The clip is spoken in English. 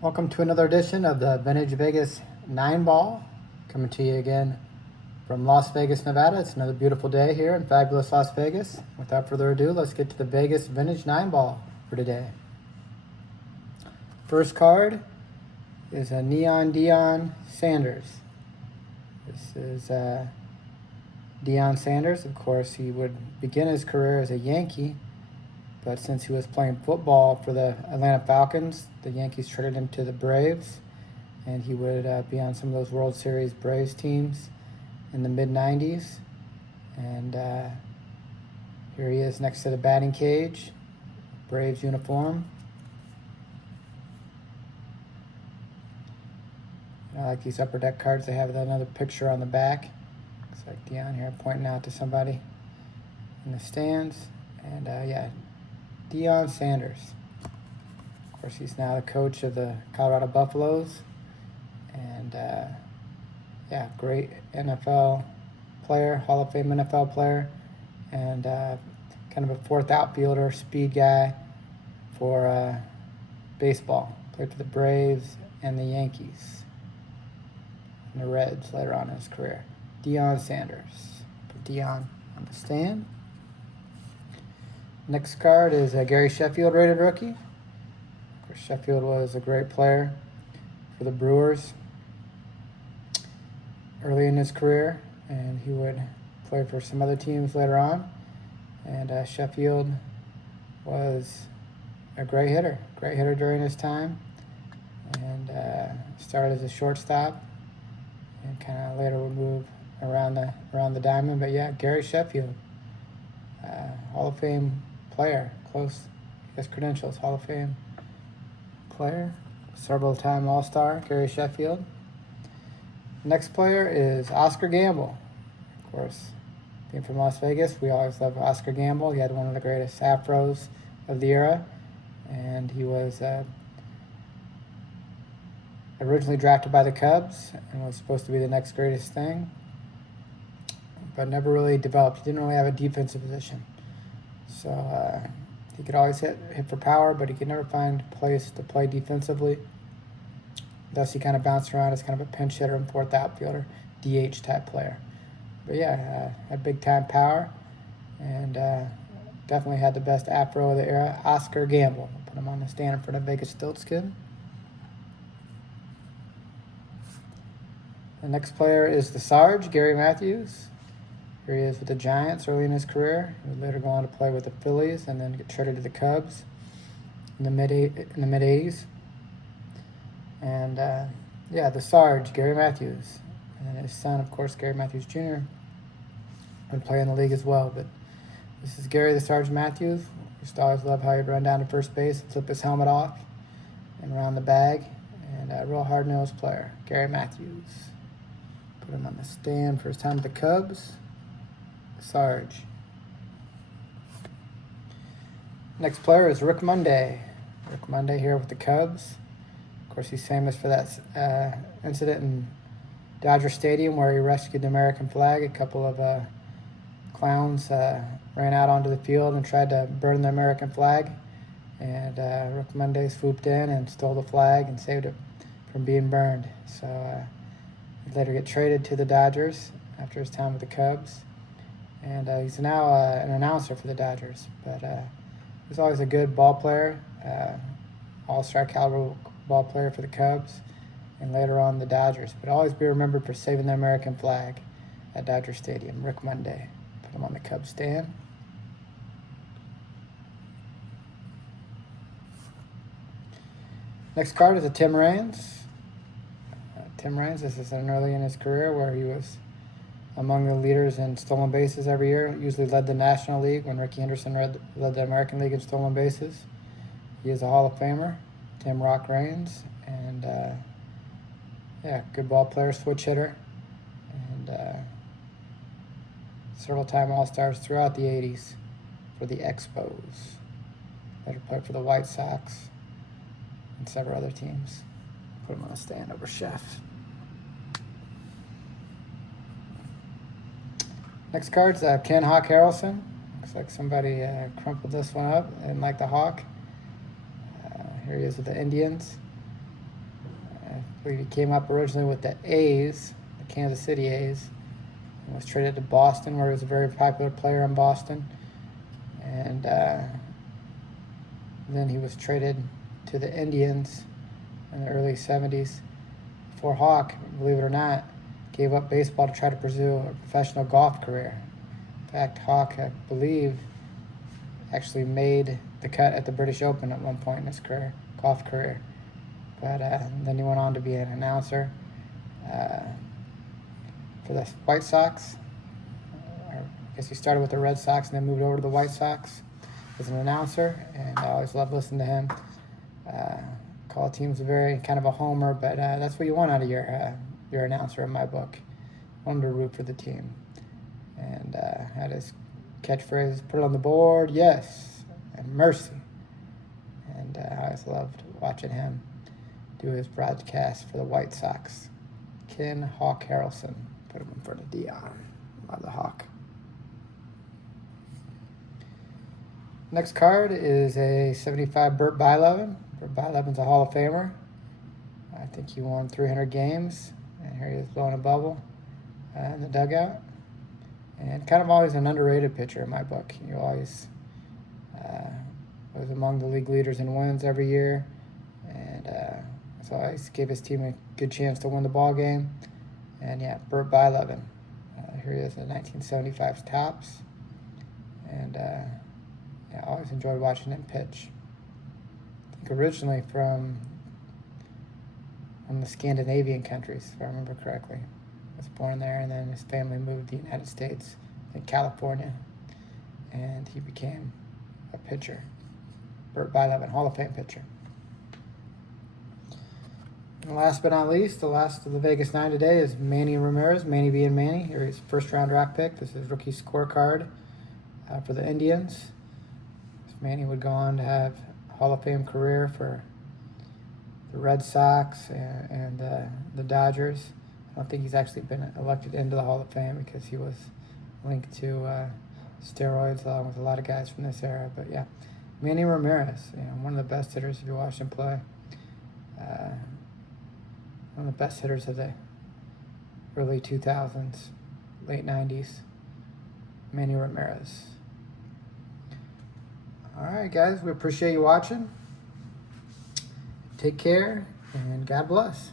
Welcome to another edition of the Vintage Vegas 9 Ball. Coming to you again from Las Vegas, Nevada. It's another beautiful day here in fabulous Las Vegas. Without further ado, let's get to the Vegas Vintage 9 Ball for today. First card is a Neon Deion Sanders. This is Deion Sanders. Of course, he would begin his career as a Yankee, but since he was playing football for the Atlanta Falcons, the Yankees traded him to the Braves, and he would be on some of those World Series Braves teams in the mid-90s. And here he is next to the batting cage, Braves uniform. I like these upper deck cards. They have another picture on the back. Looks like Deion here pointing out to somebody in the stands. And Deion Sanders. Of course, he's now the coach of the Colorado Buffaloes. And great NFL player, Hall of Fame NFL player, and kind of a fourth outfielder, speed guy for baseball. Played for the Braves and the Yankees and the Reds later on in his career. Deion Sanders. Put Deion on the stand. Next card is a Gary Sheffield rated rookie. Of course, Sheffield was a great player for the Brewers early in his career, and he would play for some other teams later on. And Sheffield was a great hitter during his time, and started as a shortstop, and kind of later would move around the diamond. But yeah, Gary Sheffield, Hall of Fame player, close. He has credentials, Hall of Fame player, several-time All-Star, Gary Sheffield. Next player is Oscar Gamble. Of course, being from Las Vegas, we always love Oscar Gamble. He had one of the greatest afros of the era, and he was originally drafted by the Cubs and was supposed to be the next greatest thing, but never really developed. He didn't really have a defensive position. So he could always hit for power, but he could never find a place to play defensively. Thus, he kind of bounced around as kind of a pinch hitter and fourth outfielder, DH type player. But yeah, had big time power, and definitely had the best afro of the era, Oscar Gamble. We'll put him on the stand in front of Vegas Stiltskin. The next player is the Sarge, Gary Matthews. Here he is with the Giants early in his career. He would later go on to play with the Phillies and then get traded to the Cubs in the mid 80s. And the Sarge, Gary Matthews, and his son, of course, Gary Matthews Jr. would play in the league as well. But this is Gary the Sarge Matthews. Used to always love how he'd run down to first base, flip his helmet off, and around the bag. And a real hard-nosed player, Gary Matthews. Put him on the stand for his time with the Cubs. Sarge. Next player is Rick Monday. Rick Monday here with the Cubs. Of course, he's famous for that incident in Dodger Stadium where he rescued the American flag. A couple of clowns ran out onto the field and tried to burn the American flag. And Rick Monday swooped in and stole the flag and saved it from being burned. So he'd later get traded to the Dodgers after his time with the Cubs. And he's now an announcer for the Dodgers. But he was always a good ball player, all-star caliber ball player for the Cubs, and later on the Dodgers. But always be remembered for saving the American flag at Dodger Stadium. Rick Monday. Put him on the Cubs stand. Next card is a Tim Raines. Tim Raines, this is an early in his career where he was among the leaders in stolen bases every year. Usually led the National League when Rickey Henderson led the American League in stolen bases. He is a Hall of Famer, Tim Rock Raines, and good ball player, switch hitter, and several-time All-Stars throughout the 80s for the Expos. Later played for the White Sox and several other teams. Put him on a stand over Chef. Next card's Ken Hawk Harrelson. Looks like somebody crumpled this one up and like the Hawk. Here he is with the Indians. I believe he came up originally with the A's, the Kansas City A's, and was traded to Boston, where he was a very popular player in Boston. And then he was traded to the Indians in the early 70s before Hawk, believe it or not, gave up baseball to try to pursue a professional golf career. In fact, Hawk, I believe, actually made the cut at the British Open at one point in his career, golf career. But then he went on to be an announcer for the White Sox. I guess he started with the Red Sox and then moved over to the White Sox as an announcer, and I always loved listening to him. Call teams very kind of a homer, but that's what you want out of your announcer in my book. I want him to root for the team. And had his catchphrase, "Put it on the board, yes, and mercy." And I always loved watching him do his broadcast for the White Sox. Ken Hawk Harrelson. Put him in front of Dion. Love the Hawk. Next card is a 75 Bert Blyleven. Bert Blyleven's a Hall of Famer. I think he won 300 games. And here he is blowing a bubble in the dugout. And kind of always an underrated pitcher in my book. He always was among the league leaders in wins every year. And so always gave his team a good chance to win the ball game. And yeah, Bert Blyleven. Here he is in the 1975 Topps. And yeah, I always enjoyed watching him pitch. I think originally from the Scandinavian countries, if I remember correctly. He was born there, and then his family moved to the United States, in California, and he became a pitcher. Bert Blyleven, Hall of Fame pitcher. And last but not least, the last of the Vegas 9 today is Manny Ramirez, Manny being Manny. Here he's first-round draft pick. This is rookie scorecard for the Indians. Manny would go on to have a Hall of Fame career for the Red Sox and the Dodgers. I don't think he's actually been elected into the Hall of Fame because he was linked to steroids along with a lot of guys from this era. But yeah, Manny Ramirez, one of the best hitters if you watch him play. One of the best hitters of the early 2000s, late 90s. Manny Ramirez. All right, guys, we appreciate you watching. Take care, and God bless.